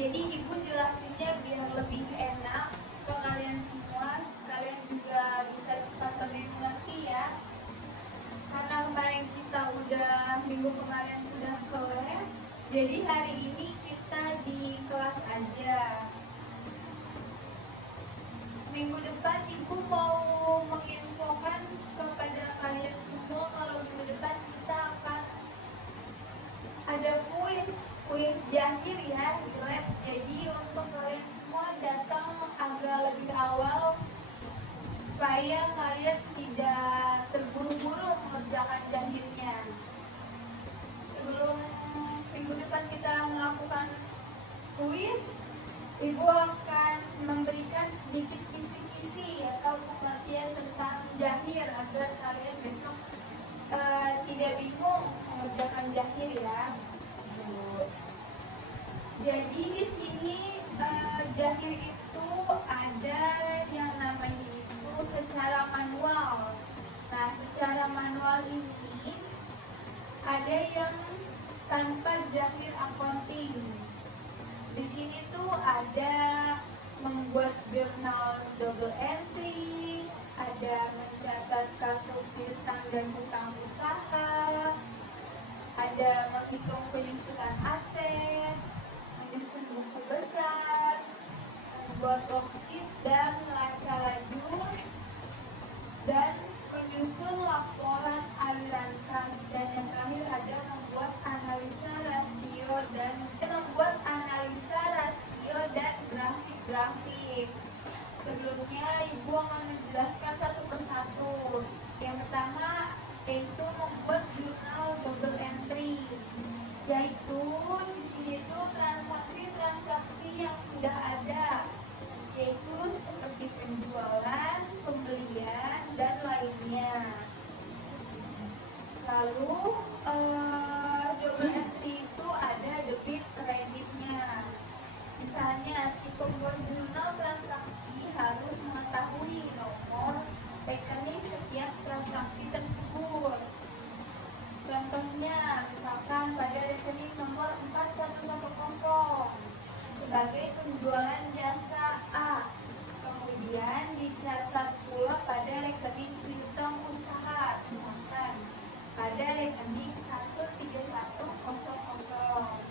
Jadi ibu jelasinnya biar lebih enak ke kalian semua, kalian juga bisa cepat lebih mengerti ya. Karena kemarin kita minggu kemarin sudah kelar, jadi hari ini kita di kelas aja. Minggu depan ibu mau menginfokan kepada kalian semua kalau minggu depan kita akan ada kuis Jahir ya di lab. Jadi untuk kalian semua datang agak lebih awal supaya kalian tidak terburu-buru mengerjakan Jahirnya. Sebelum minggu depan kita melakukan kuis, ibu akan memberikan sedikit kisi-kisi atau pengertian tentang Jahir agar kalian besok tidak bingung mengerjakan Jahir ya. Jadi di sini Jahir itu ada yang namanya itu secara manual. Nah, secara manual ini ada yang tanpa Jahir accounting. Di sini tuh ada membuat jurnal double entry, ada mencatat kartu piutang dan hutang usaha, ada menghitung penyusunan aset, menyusun buku besar, membuat worksheet dan neraca lajur, dan menyusun laporan aliran kas, dan yang terakhir ada membuat analisa rasio dan grafik. Sebelumnya ibu akan menjelaskan satu persatu. Yang pertama yaitu membuat jurnal double entry, yaitu di sini tuh transaksi yang sudah ada, yaitu seperti penjualan, pembelian dan lainnya. Lalu double entry itu ada debit kreditnya. Misalnya si pembuat jurnal transaksi harus mengetahui nomor rekening setiap transaksi tersebut. Contohnya, misalkan pada rekening nomor 4110 sebagai penjualan jasa A, kemudian dicatat pula pada rekening piutang usaha, misalkan pada rekening 13100.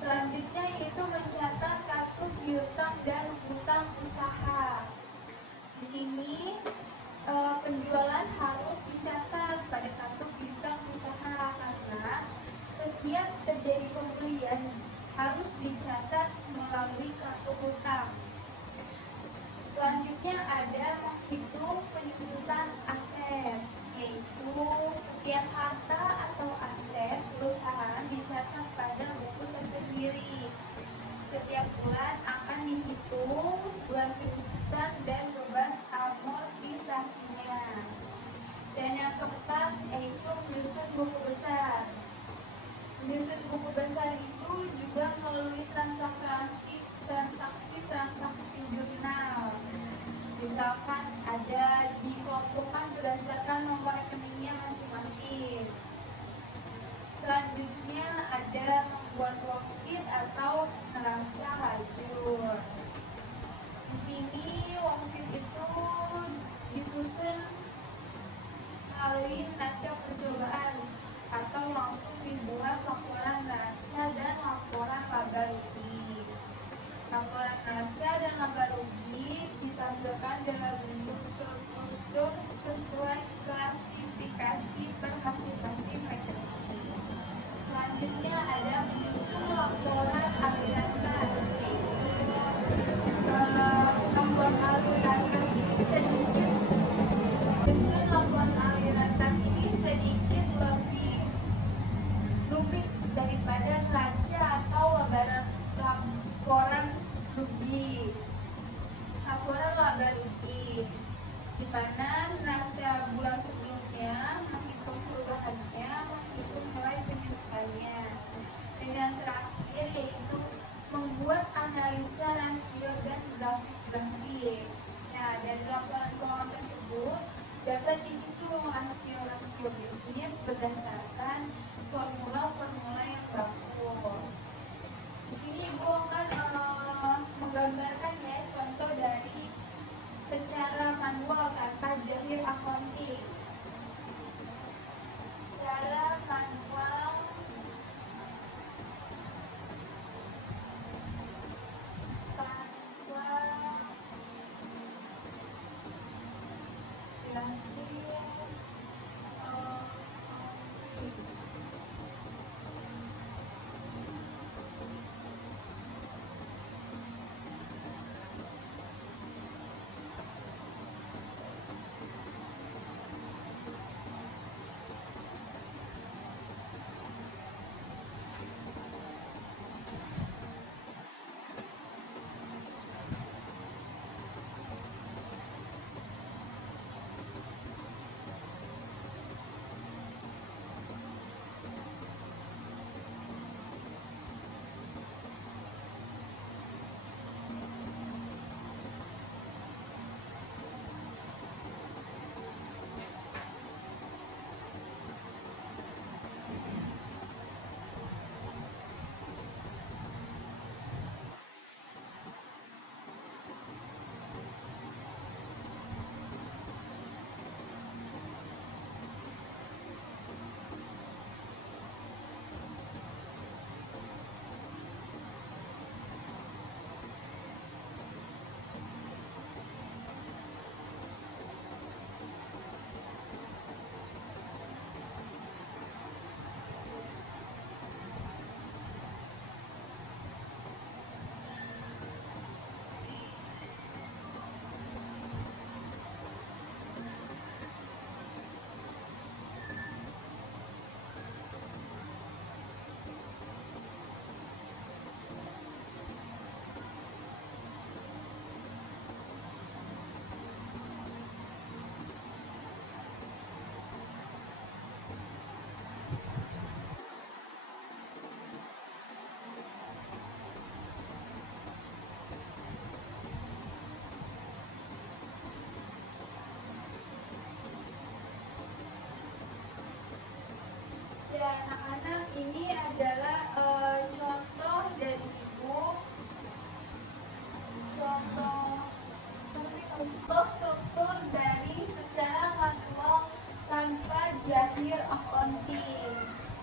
Selanjutnya yaitu mencatat kartu piutang dan hutang usaha. Di sini penjualan harus dicatat pada kartu piutang usaha karena setiap terjadi pembelian harus dicatat melalui kartu hutang. Selanjutnya ada menghitung penyusutan aset, yaitu setiap harta atau aset perusahaan dicatat pada buku tersendiri. Setiap bulan akan dihitung beban penyusutan dan beban amortisasinya. Dan yang keempat yaitu menyusun buku besar. Menyusun buku besar itu juga melalui transaksi jurnal. Misalkan ada dikelompokkan berdasarkan nomor rekeningnya masing-masing. Selanjutnya ada membuat worksheet atau neraca lajur. Di sini worksheet itu disusun melalui neraca percobaan atau langsung dibuat laporan neraca dan laporan laba rugi. Laporan neraca dan laba rugi ditampilkan dalam bentuk struktur sesuai klasifikasi per hasil rekening. Selanjutnya ada menyusun laporan aliran kas. Laporan aliran kas ini sedikit lebih rumit daripada neraca atau laporan rugi. Laporan laba rugi, di mana neraca bulan sebelumnya menghitung perubahannya, menghitung nilai penyusutannya. Dan yang terakhir yaitu membuat analisa rasio dan grafik. Nah, dari laporan keuangan tersebut dapat dihitung rasio bisnis berdasarkan formula yang baku. Di sini ibu accounting.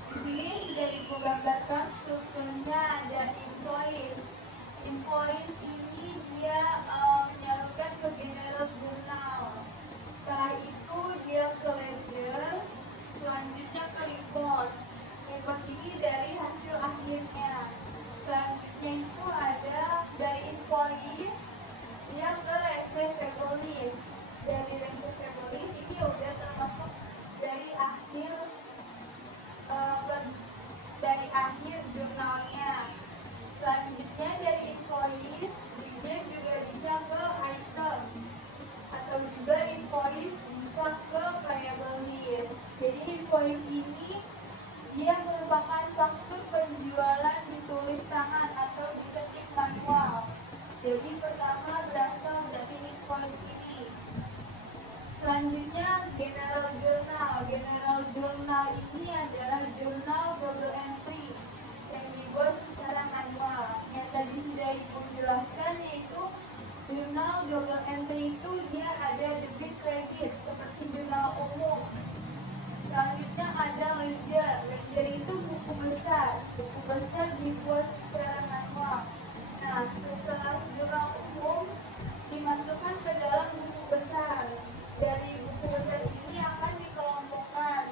Di sini sudah Ibu gambarkan strukturnya. Ada invoice. Invoice ini dia menyalurkan ke general journal. Setelah itu dia ke ledger, selanjutnya ke report. Report ini dari hasil akhirnya. Selanjutnya itu ada dari invoice dia ke receivable list. Dari receivable list ini udah termasuk dari akhir jurnalnya. Selanjutnya dari invoice dia juga bisa ke item atau juga invoice bisa ke payable list. Jadi invoice ini dia merupakan faktur penjualan ditulis tangan atau diketik manual. Jadi pertama berasal dari invoice ini. Selanjutnya general journal. General journal ini adalah jurnal double entry yang dibuat secara manual. Yang tadi sudah Ibu jelaskan yaitu jurnal double entry itu dia ada debit kredit seperti jurnal umum. Selanjutnya ada ledger. Ledger itu buku besar. Buku besar dibuat secara manual. Nah, setelah jurnal umum dimasukkan ke dalam buku besar. Dari buku besar ini akan dikelompokkan,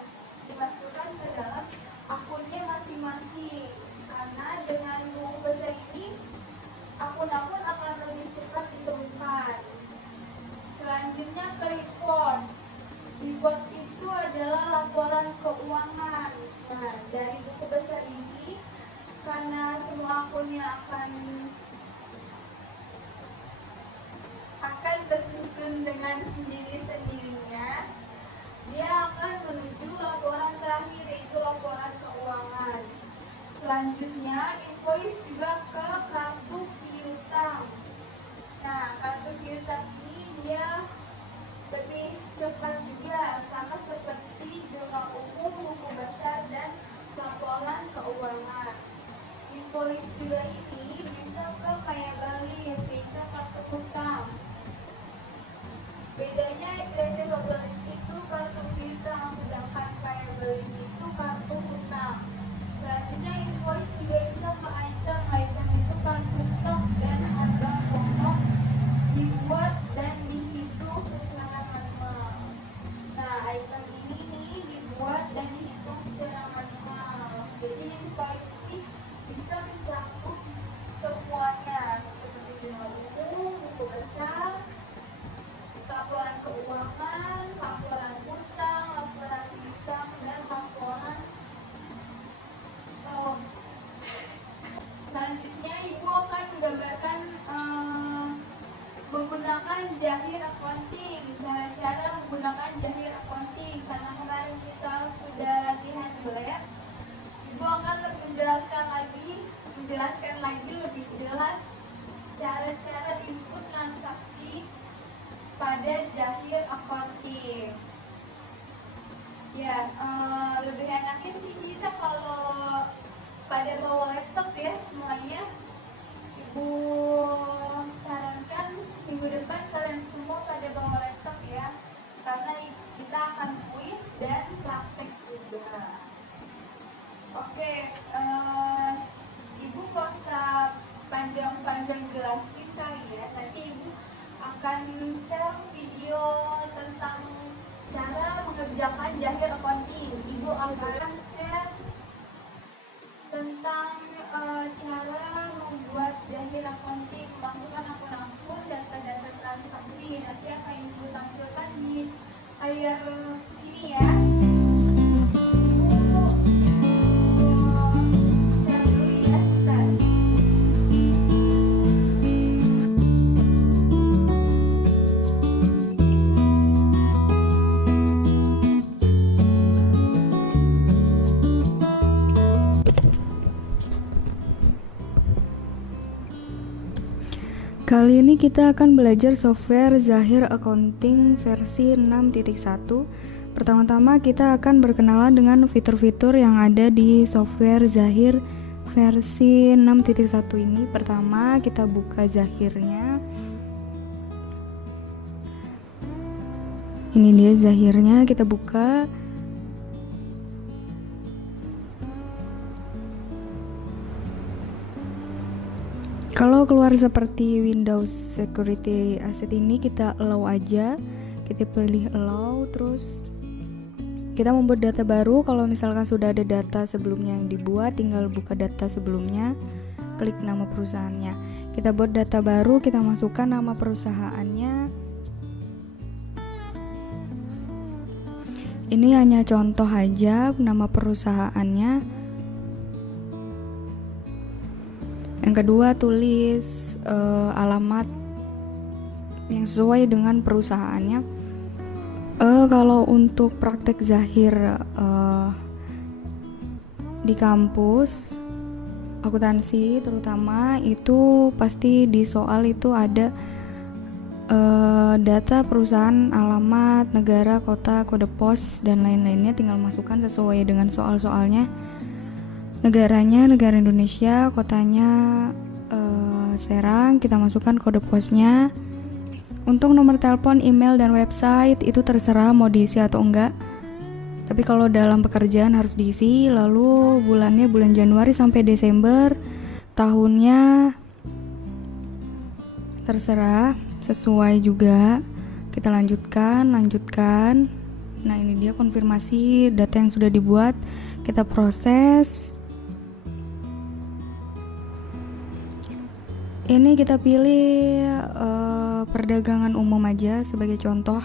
dimasukkan ke dalam akunnya masing-masing. Karena dengan buku besar ini akun-akun akan lebih cepat ditemukan. Selanjutnya ke report. Report itu adalah laporan keuangan. Nah, dari buku besar ini karena semua akunnya akan tersusun dengan sendiri-sendirinya, dia akan menuju laporan terakhir yaitu laporan keuangan. Selanjutnya invoice juga ke kartu piutang. Nah, kartu piutang ini dia lebih cepat juga, sama seperti jurnal umum, buku besar, dan laporan keuangan. Invoice juga ini bisa ke payable list yaitu kartu hutang. Bedanya receivable list itu kartu piutang, sedangkan payable list itu kartu hutang. Selanjutnya invoice juga bisa ke item. Item itu kartu stok dan harga pokok dibuat dan dihitung secara manual. Nah, item ini nih dibuat dan dihitung secara manual. Jadi invoice ini bisa mencakup semuanya seperti jurnal umum, buku besar, laporan keuangan, laporan hutang, laporan piutang, dan laporan stok. Selanjutnya Ibu akan menggambarkan menggunakan Jahir Accounting, cara-cara menggunakan Jahir Accounting. Karena kemarin kita sudah latihan lab, Ibu akan menjelaskan lagi lebih jelas cara-cara input transaksi pada Jahir Accounting. Ya, lebih enaknya sih kita kalau pada bawa laptop ya semuanya. Ibu sarankan minggu depan kalian semua pada bawa laptop ya, karena kita akan kuis dan praktek juga. Oke, Ibu gak usah panjang-panjang jelasin kali ya. Nanti Ibu akan share video tentang cara mengerjakan Jahir Accounting. Ibu akan share tentang cara membuat Jahir Accounting, masukkan akun-akun, data-data transaksi. Nanti akan Ibu tampilkan di layar sini ya. Kali ini kita akan belajar software Zahir Accounting versi 6.1. Pertama-tama kita akan berkenalan dengan fitur-fitur yang ada di software Zahir versi 6.1 ini. Pertama kita buka Zahirnya. Ini dia Zahirnya, kita buka. Kalau keluar seperti Windows Security Asset ini kita allow aja, kita pilih allow, terus kita membuat data baru. Kalau misalkan sudah ada data sebelumnya yang dibuat, tinggal buka data sebelumnya, klik nama perusahaannya. Kita buat data baru, kita masukkan nama perusahaannya. Ini hanya contoh aja nama perusahaannya. Yang kedua, tulis alamat yang sesuai dengan perusahaannya. Kalau untuk praktek zahir di kampus akuntansi terutama, itu pasti di soal itu ada data perusahaan, alamat, negara, kota, kode pos, dan lain-lainnya. Tinggal masukkan sesuai dengan soal-soalnya. Negaranya negara Indonesia, kotanya Serang, kita masukkan kode posnya. Untuk nomor telepon, email, dan website itu terserah mau diisi atau enggak. Tapi kalau dalam pekerjaan harus diisi. Lalu bulannya bulan Januari sampai Desember, tahunnya terserah, sesuai juga. Kita lanjutkan. Nah, ini dia konfirmasi data yang sudah dibuat. Kita proses. Ini kita pilih perdagangan umum aja sebagai contoh.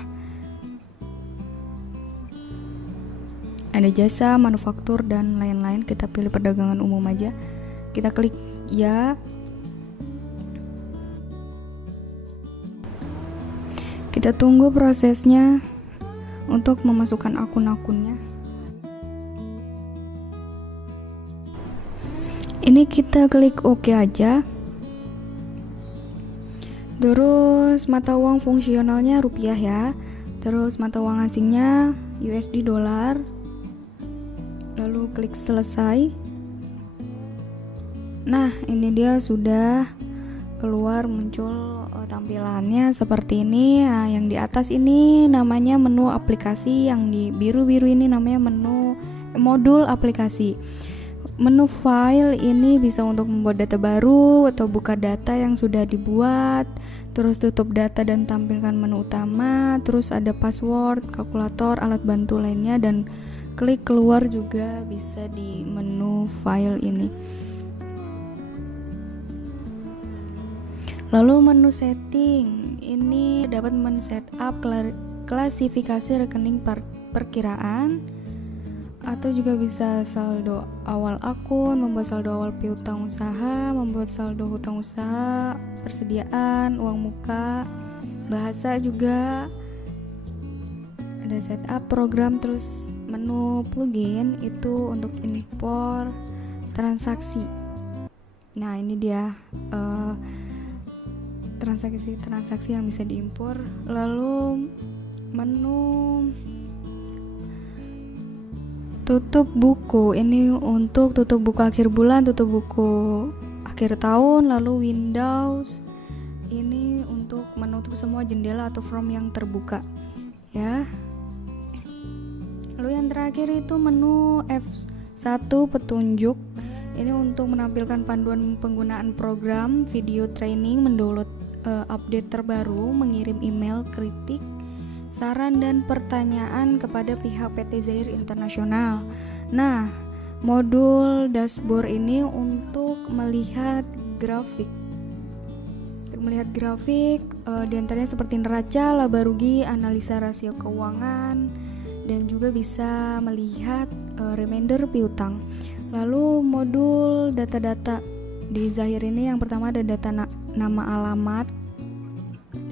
Ada jasa, manufaktur, dan lain-lain. Kita pilih perdagangan umum aja. Kita klik ya. Kita tunggu prosesnya untuk memasukkan akun-akunnya. Ini kita klik OK aja. Terus mata uang fungsionalnya rupiah ya. Terus mata uang asingnya USD dolar. Lalu klik selesai. Nah, ini dia sudah keluar, muncul tampilannya seperti ini. Nah, yang di atas ini namanya menu aplikasi, yang di biru-biru ini namanya modul aplikasi. Menu file ini bisa untuk membuat data baru atau buka data yang sudah dibuat. Terus tutup data dan tampilkan menu utama. Terus ada password, kalkulator, alat bantu lainnya, dan klik keluar juga bisa di menu file ini. Lalu menu setting ini dapat men-setup klasifikasi rekening perkiraan, atau juga bisa saldo awal akun, membuat saldo awal piutang usaha, membuat saldo hutang usaha, persediaan, uang muka, bahasa juga. Ada setup program, terus menu plugin itu untuk impor transaksi. Nah, ini dia transaksi yang bisa diimpor. Lalu menu tutup buku, ini untuk tutup buku akhir bulan, tutup buku akhir tahun. Lalu Windows ini untuk menutup semua jendela atau form yang terbuka ya. Lalu yang terakhir itu menu F1 petunjuk. Ini untuk menampilkan panduan penggunaan program, video training, mendownload update terbaru, mengirim email kritik, saran, dan pertanyaan kepada pihak PT Zahir Internasional. Nah, modul dashboard ini untuk melihat grafik. Diantaranya seperti neraca, laba rugi, analisa rasio keuangan, dan juga bisa melihat reminder piutang. Lalu modul data-data di Zahir ini yang pertama ada data nama alamat,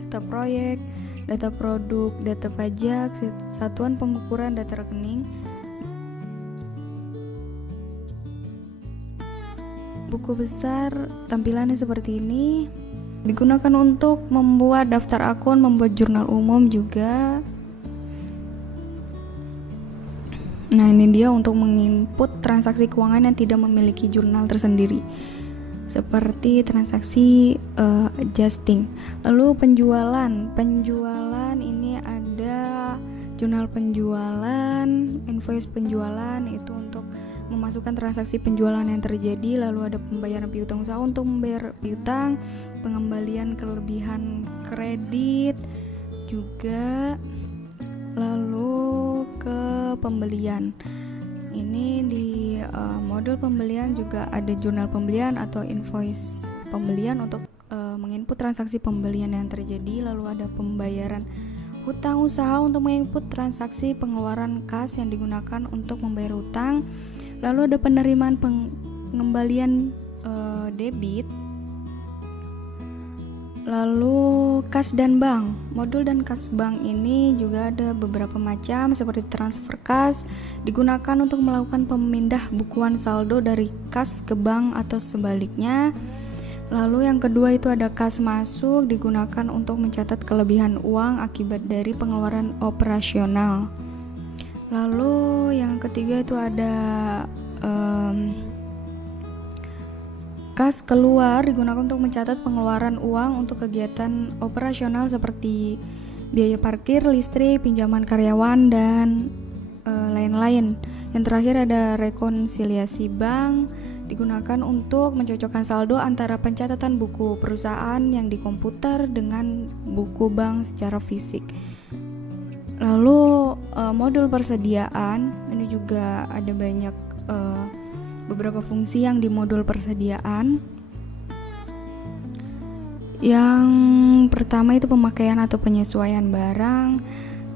data proyek, data produk, data pajak, satuan pengukuran data rekening. Buku besar tampilannya seperti ini. Digunakan untuk membuat daftar akun, membuat jurnal umum juga. Nah, ini dia untuk menginput transaksi keuangan yang tidak memiliki jurnal tersendiri, seperti transaksi adjusting. Lalu penjualan ini ada jurnal penjualan, invoice penjualan, itu untuk memasukkan transaksi penjualan yang terjadi, lalu ada pembayaran piutang usaha untuk membayar piutang, pengembalian kelebihan kredit juga, lalu ke pembelian. Ini di modul pembelian juga ada jurnal pembelian atau invoice pembelian untuk menginput transaksi pembelian yang terjadi, lalu ada pembayaran hutang usaha untuk menginput transaksi pengeluaran kas yang digunakan untuk membayar hutang, lalu ada penerimaan pengembalian debit, lalu kas dan bank. Modul dan kas bank ini juga ada beberapa macam seperti transfer kas, digunakan untuk melakukan pemindah bukuan saldo dari kas ke bank atau sebaliknya. Lalu yang kedua itu ada kas masuk, digunakan untuk mencatat kelebihan uang akibat dari pengeluaran operasional. Lalu yang ketiga itu ada kas keluar, digunakan untuk mencatat pengeluaran uang untuk kegiatan operasional seperti biaya parkir, listrik, pinjaman karyawan, dan lain-lain. Yang terakhir ada rekonsiliasi bank, digunakan untuk mencocokkan saldo antara pencatatan buku perusahaan yang di komputer dengan buku bank secara fisik. Lalu modul persediaan, ini juga ada banyak beberapa fungsi yang di modul persediaan. Yang pertama itu pemakaian atau penyesuaian barang.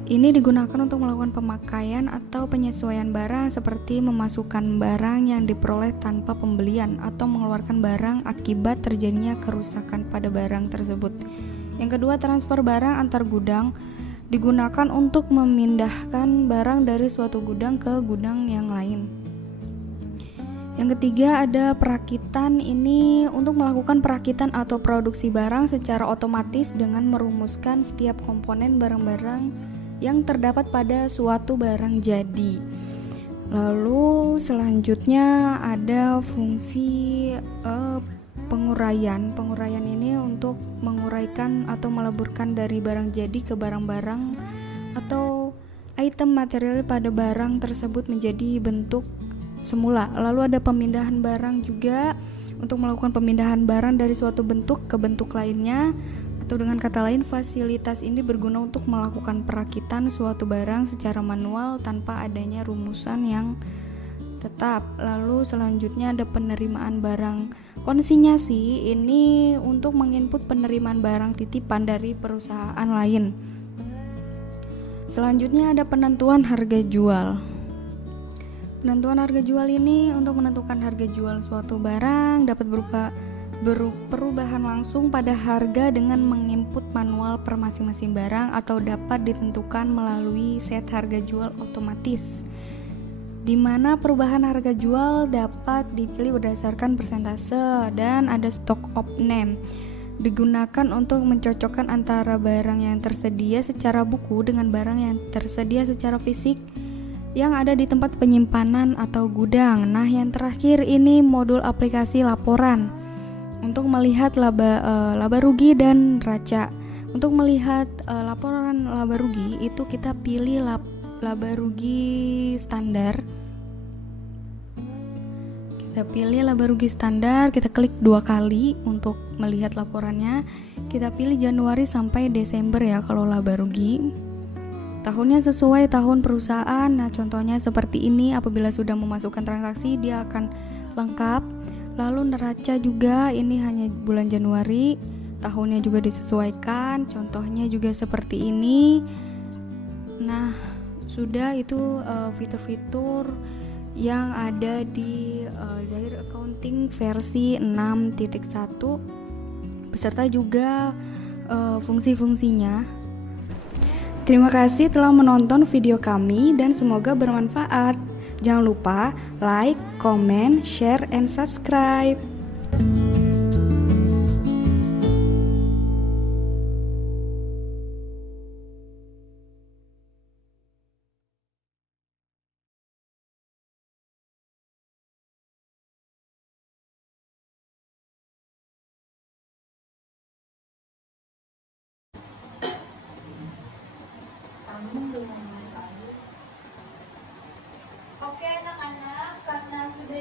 Ini digunakan untuk melakukan pemakaian atau penyesuaian barang seperti memasukkan barang yang diperoleh tanpa pembelian atau mengeluarkan barang akibat terjadinya kerusakan pada barang tersebut. Yang kedua, transfer barang antar gudang, digunakan untuk memindahkan barang dari suatu gudang ke gudang yang lain. Yang ketiga ada perakitan, ini untuk melakukan perakitan atau produksi barang secara otomatis dengan merumuskan setiap komponen barang-barang yang terdapat pada suatu barang jadi. Lalu selanjutnya ada fungsi penguraian. Penguraian ini untuk menguraikan atau meleburkan dari barang jadi ke barang-barang atau item material pada barang tersebut menjadi bentuk semula. Lalu ada pemindahan barang juga, untuk melakukan pemindahan barang dari suatu bentuk ke bentuk lainnya, atau dengan kata lain fasilitas ini berguna untuk melakukan perakitan suatu barang secara manual tanpa adanya rumusan yang tetap. Lalu selanjutnya ada penerimaan barang konsinyasi, ini untuk menginput penerimaan barang titipan dari perusahaan lain. Selanjutnya ada penentuan harga jual. Penentuan harga jual ini untuk menentukan harga jual suatu barang dapat berupa perubahan langsung pada harga dengan menginput manual per masing-masing barang atau dapat ditentukan melalui set harga jual otomatis, di mana perubahan harga jual dapat dipilih berdasarkan persentase. Dan ada stock of name, digunakan untuk mencocokkan antara barang yang tersedia secara buku dengan barang yang tersedia secara fisik yang ada di tempat penyimpanan atau gudang. Nah, yang terakhir ini modul aplikasi laporan untuk melihat laba rugi dan neraca. Untuk melihat laporan laba rugi itu kita pilih laba rugi standar. Kita pilih laba rugi standar, kita klik 2 kali untuk melihat laporannya. Kita pilih Januari sampai Desember ya kalau laba rugi. Tahunnya sesuai tahun perusahaan. Nah, contohnya seperti ini. Apabila sudah memasukkan transaksi, dia akan lengkap. Lalu neraca juga, ini hanya bulan Januari, tahunnya juga disesuaikan. Contohnya juga seperti ini. Nah, sudah itu fitur-fitur yang ada di Zahir Accounting versi 6.1 beserta juga fungsi-fungsinya. Terima kasih telah menonton video kami dan semoga bermanfaat. Jangan lupa like, comment, share, and subscribe. Oke anak-anak, karena sudah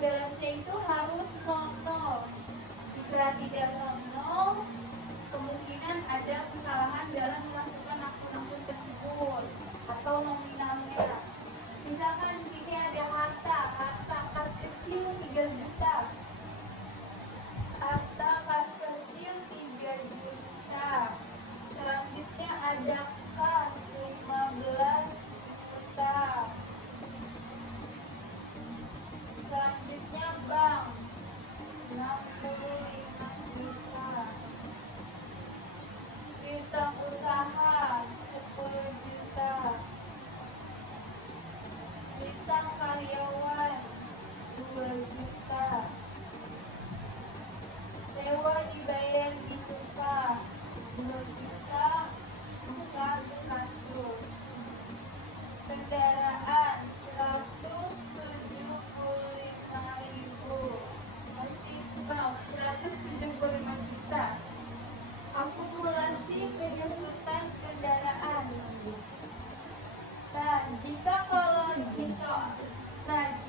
balance-nya itu harus 00. Jika tidak 00, kemungkinan ada kesalahan dalam memasukkan akun-akun tersebut atau nominalnya. Misalkan di sini ada harta kas kecil 3 juta. Harta kas kecil 3 juta. Selanjutnya ada kas 15 juta. Selanjutnya bank 65 juta. Piutang usaha 10 juta. Piutang karyawan 2 juta. Sewa dibayar di muka 2 juta 400. Kendaraan 175 juta. Akumulasi penyusutan kendaraan.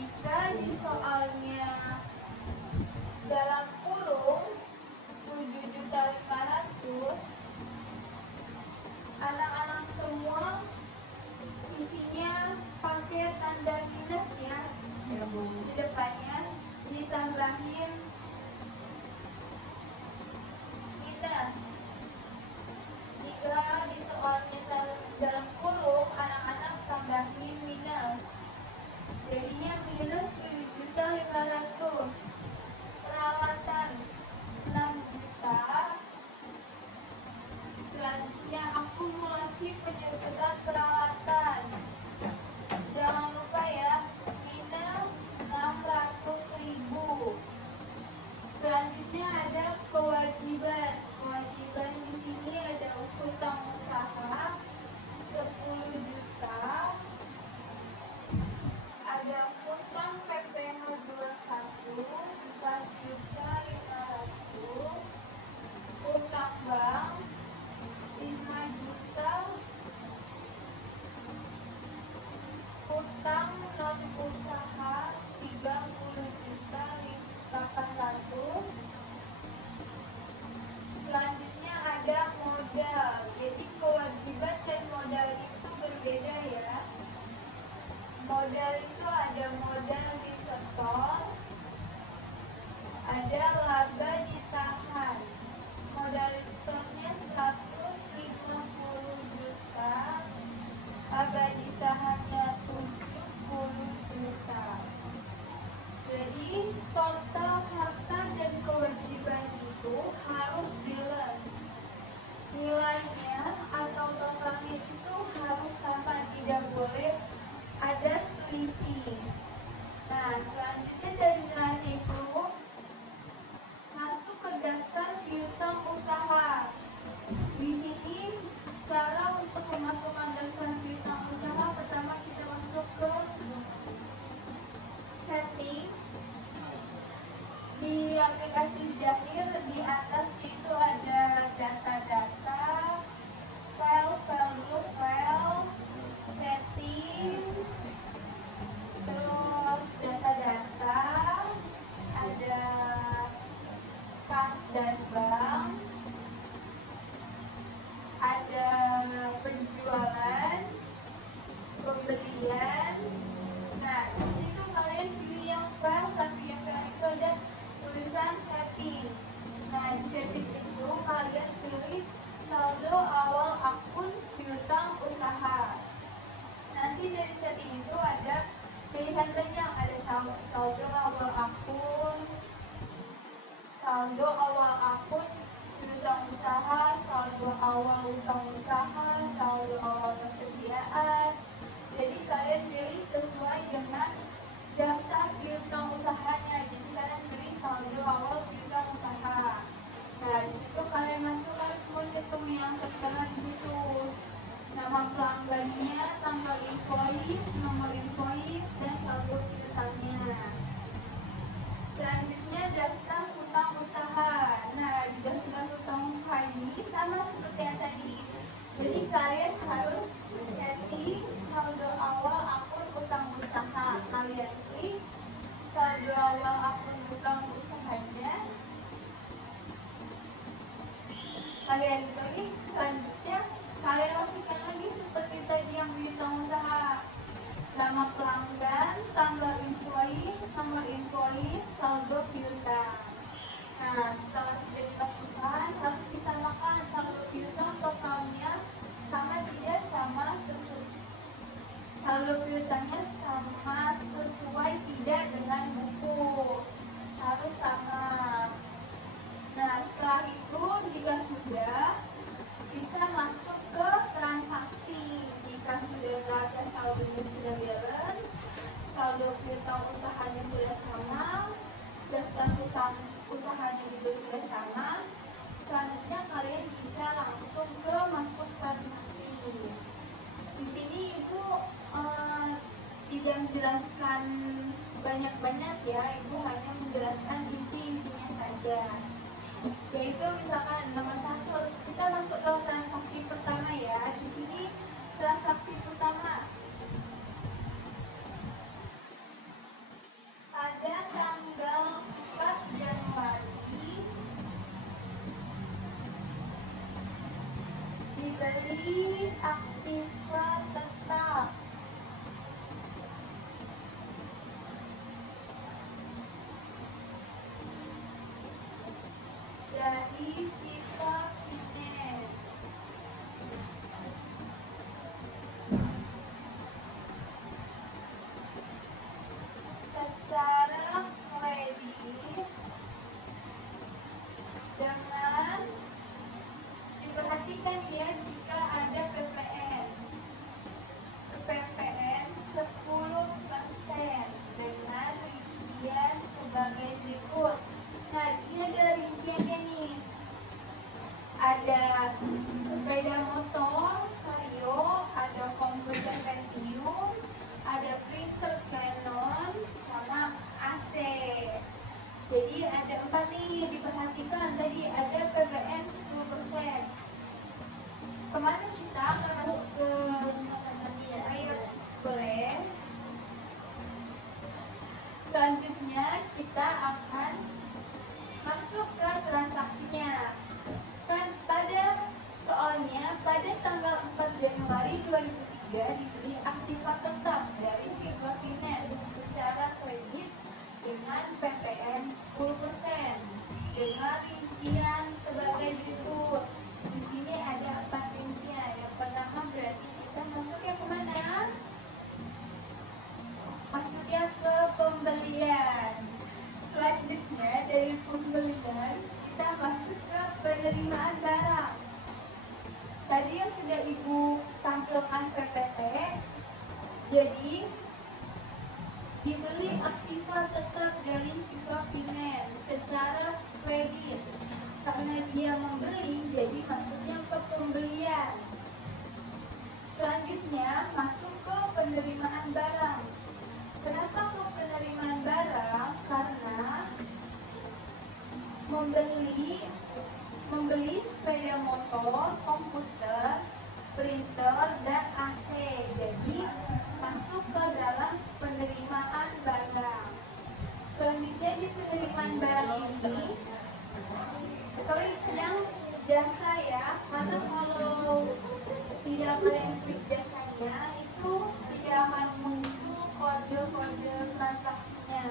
Jika di soalnya dalam kurung 7.500.000, anak-anak semua isinya pakai tanda minus ya. Di depannya ditambahin minus. Jika di soalnya dalam kurung, anak-anak tambahin minus. Jadinya minus 7.500.000. Peralatan 6 juta. Selanjutnya akumulasi penyusutan peralatan. Jangan lupa ya, minus 600.000. Selanjutnya ada kewajiban. Kewajiban di sini ada hutang usaha 10 juta. Ada hutang PPh 21 4.500.000. Hutang bank 5 juta. Hutang non usaha 30.800.000. Selanjutnya ada modal. Jadi kewajiban dan modal itu berbeda ya. Modal itu ada modal di setor, ada laba ditahan. Modal di setornya 150 juta, laba ditahannya 70 juta. Jadi total harta dan kewajiban itu harus balance. Nilainya atau totalnya itu harus sama, tidak boleh ada selisih. Nah, selanjutnya dari nilainya itu masuk ke daftar piutang usaha. Di sini cara untuk memasukkan daftar piutang usaha, pertama kita masuk ke setting di aplikasi Zahir. Di atas itu ada data-data, file, setting, terus data-data, ada kas dan bank, ada penjualan, pembelian. Nah, di situ kalian pilih yang file, sampai yang file itu ada tulisan setting. Nah, di setting itu kalian pilih saldo awal akun piutang usaha. Nanti dari setting itu ada pilihan banyak, ada saldo awal akun, saldo awal akun piutang usaha, saldo awal utang usaha, saldo awal persediaan. Jadi kalian pilih sesuai dengan daftar piutang usahanya. Jadi kalian pilih saldo awal piutang usaha. Nah, di situ kalian masukkan semua hitung yang tertera di situ. Nama pelanggannya, tanggal invoice, nomor invoice, dan saldo piutangnya. Selanjutnya daftar hutang usaha. kalian klik, selanjutnya kalian masukkan lagi seperti tadi yang berita usaha, nama pelanggan, tanggal invoice, nomor invoice, saldo piutang. Nah, setelah sudah dimasukkan, harus disamakan saldo piutang totalnya sama tidak sama sesuai. Saldo piutangnya sama sesuai tidak dengan buku, harus sama. Nah, setelah itu jika sudah, bisa masuk ke transaksi. Jika sudah neraca saldonya sudah balance, saldo piutang usahanya sudah sama, daftar hutang usahanya juga sudah sama, selanjutnya kalian bisa langsung ke masuk transaksi. Di sini ibu tidak menjelaskan banyak-banyak ya, ibu hanya menjelaskan inti-intinya saja. Yaitu misalkan nomor 1, kita masuk ke transaksi pertama ya. Di sini transaksi pertama pada tanggal 4 Januari dibeli aktiva tetap. Dari Viva Finance secara kredit dengan diperhatikan ya, jika ada PPN 10% dengan rincian sebagai berikut. Nah, di sini ada rinciannya nih. Ada sepeda motor Vario, ada komputer Pentium, ada printer Canon, sama AC. Jadi ada 4 nih, diperhatikan tadi ada PPN 10%. Kemana kita akan masuk ke ayo boleh. Selanjutnya kita akan masuk ke transaksinya. Kan pada soalnya pada tanggal 4 Januari 2003 dibeli aktiva tetap dari Viva Finance secara kredit dengan PPN 10% dengan rincian sebagai berikut. Di sini ada 4 rincian. Yang pertama berarti kita masuknya kemana? Masuknya ke pembelian. Selanjutnya dari pembelian kita masuk ke penerimaan barang. Tadi yang sudah ibu tampilkan PPT, jadi dibeli aktiva tetap dari Viva Finance secara kredit. Karena dia membeli, jadi masuknya ke pembelian. Selanjutnya masuk ke penerimaan barang. Kenapa ke penerimaan barang? Karena membeli sepeda motor, komputer, printer, dan AC. Jadi masuk ke dalam penerimaan barang. Selanjutnya di penerimaan barang ini klik yang jasa ya, karena kalau tidak kalian klik jasanya itu tidak akan muncul kode-kode transaksinya.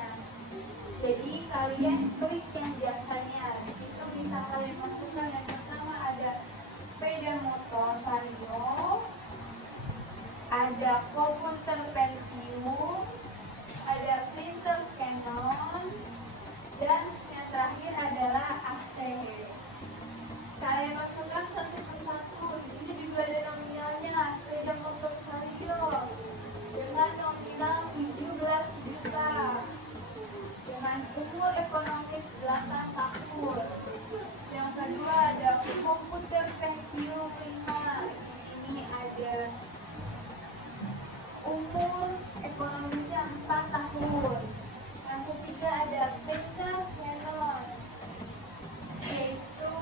Jadi kalian klik yang jasanya. Di situ bisa kalian masukkan yang pertama ada sepeda motor Vario, ada komputer Pentium, ada printer Canon, dan yang terakhir adalah AC. Kalian masukkan satu persatu. Di sini juga ada nominalnya, sepeda motor Vario dengan nominal 17 juta dengan umur ekonomis 8 tahun. Yang kedua ada komputer Pentium 5. Di sini ada umur ekonomisnya 4 tahun. Yang ketiga ada printer Canon, yaitu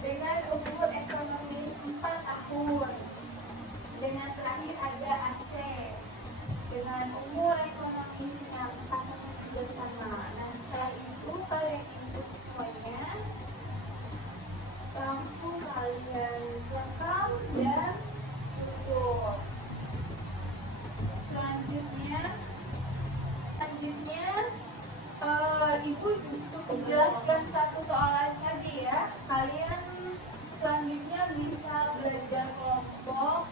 dengan umur ekonomis 4 tahun. Dengan terakhir ada AC dengan umur ekonomisnya 4 tahun juga sama. Nah, setelah itu kalian input semuanya, Ibu cukup jelaskan satu soalan saja ya. Kalian selanjutnya bisa belajar kelompok.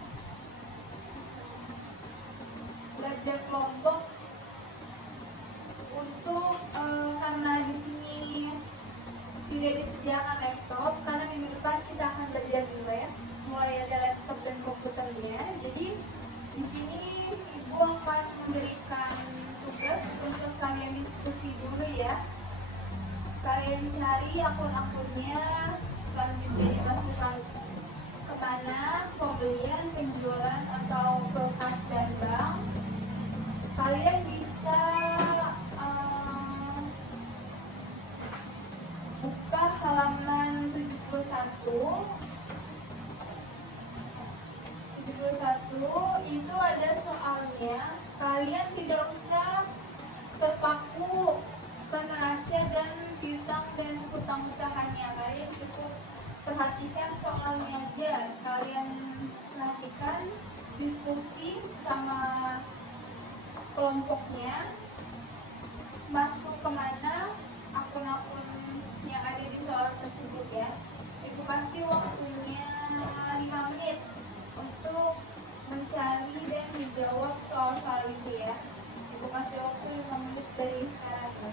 Untuk karena di sini tidak disediakan laptop, karena minggu depan kita akan belajar dulu ya, mulai ada laptop dan komputernya. Jadi di sini ibu akan memberikan tugas untuk kalian diskusi dulu ya. Kalian cari akun-akunnya, selanjutnya dimasukkan kemana, pembelian, penjualan, atau ke kas dan bank. Kalian bisa buka halaman 71. Itu ada soalnya. Kalian tidak usah terpaku ke neraca dan piutang dan hutang usahanya. Kalian cukup perhatikan soalnya aja. Kalian perhatikan diskusi sama kelompoknya, masuk kemana, akun-akun yang ada di soal tersebut ya. Ibu kasih waktunya 5 menit untuk mencari dan menjawab soal-soal itu ya. Ibu kasih waktu 5 menit dari sekarang ya.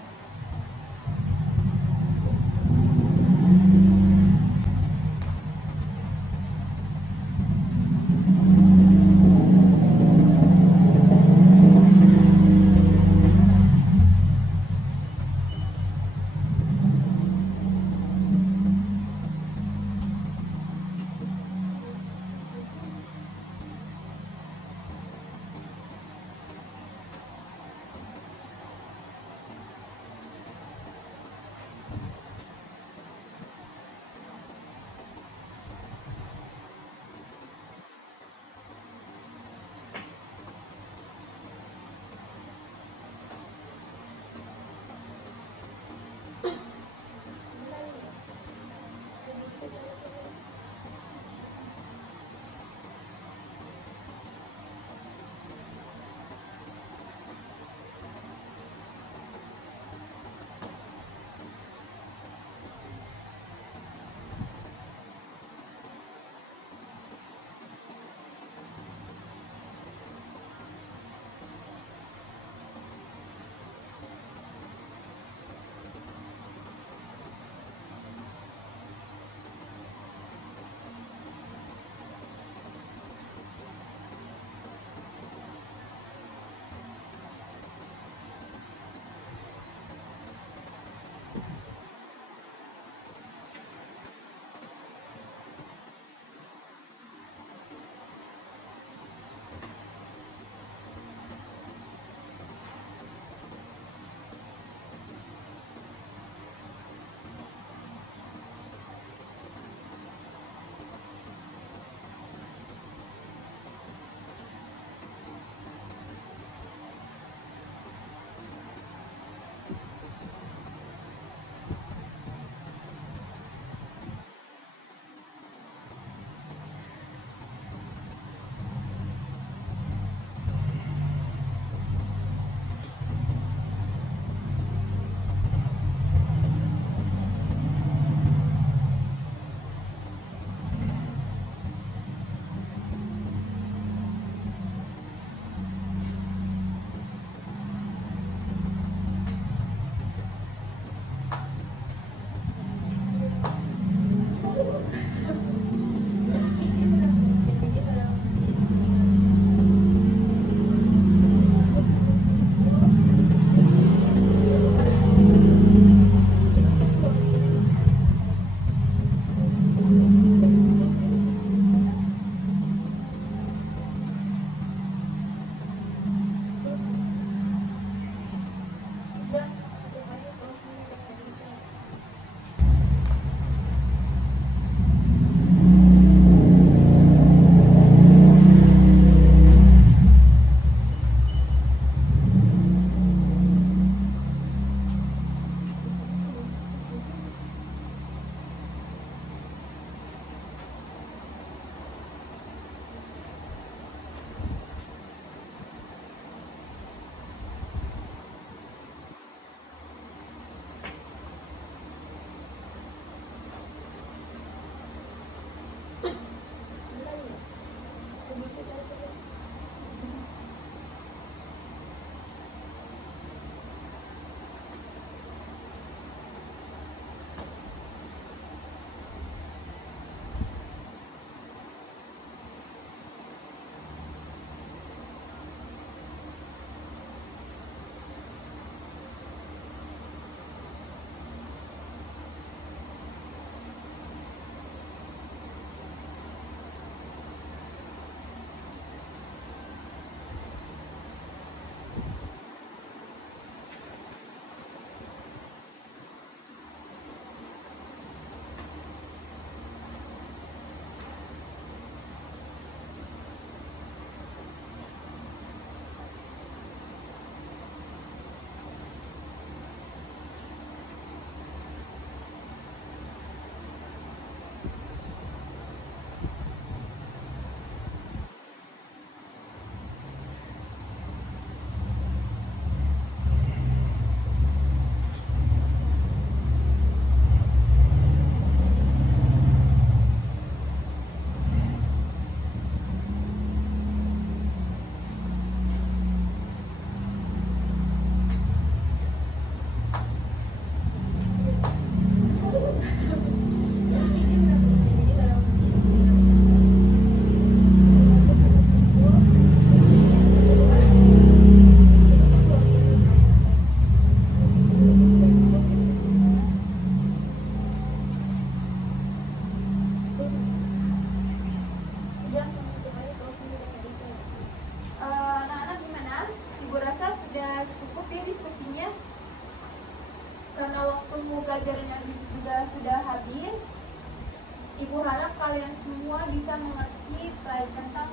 Ibu harap kalian semua bisa mengerti tentang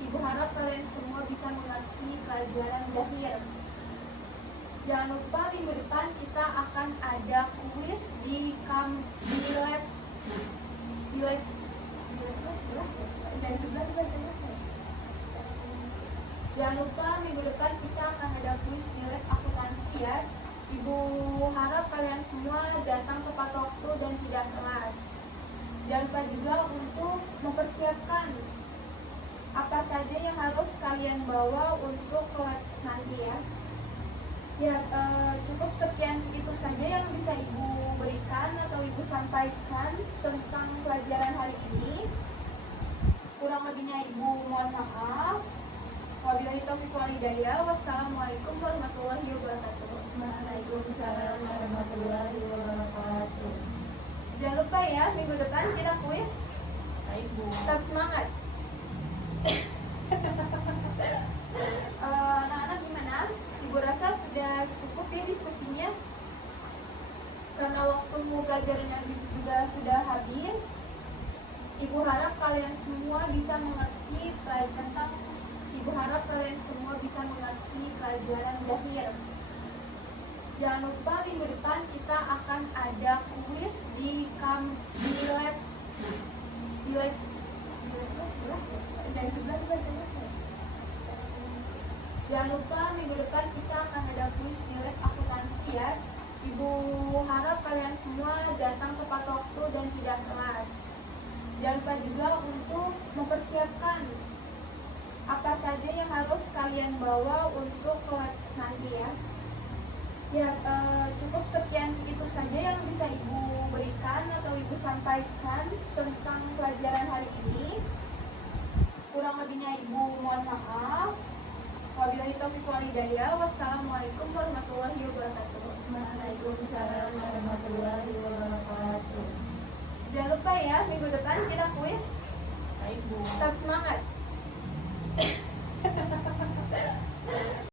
Ibu harap kalian semua bisa mengerti pelajaran zahir. Jangan lupa minggu depan kita akan ada kuis di lab dan sebelah juga ada. Jangan lupa minggu depan kita akan ada kuis di lab akuntansi ya. Ibu harap kalian semua datang tepat waktu dan tidak telat. Jangan lupa juga untuk mempersiapkan apa saja yang harus kalian bawa untuk lab nanti ya. Ya, cukup sekian itu saja yang bisa Ibu berikan atau Ibu sampaikan tentang pelajaran hari ini. Kurang lebihnya Ibu mohon maaf. Wabillahi taufiq wal hidayah. Wassalamualaikum warahmatullahi wabarakatuh. Waalaikumsalam warahmatullahi wabarakatuh. Jangan lupa ya, minggu depan kita kuis. Ibu. Tetap semangat. Anak-anak gimana? Ibu rasa sudah cukup ya diskusinya. Karena waktu pelajarannya juga sudah habis. Ibu harap kalian semua bisa mengerti tentang Ibu harap kalian semua bisa mengerti pelajaran zahir. Jangan lupa minggu depan kita akan ada kuis di lab dan sebelah juga ada. Jangan lupa minggu depan kita akan ada kuis di lab akuntansi ya. Ibu harap kalian semua datang tepat waktu dan tidak telat. Jangan lupa juga untuk mempersiapkan apa saja yang harus kalian bawa untuk lab nanti ya. Ya, cukup sekian itu saja yang bisa Ibu berikan atau Ibu sampaikan tentang pelajaran hari ini. Kurang lebihnya Ibu mohon maaf. Wabillahi taufiq wal hidayah. Wassalamualaikum warahmatullahi wabarakatuh. Waalaikumsalam warahmatullahi wabarakatuh. Jangan lupa ya, minggu depan kita kuis. Ibu. Tetap semangat.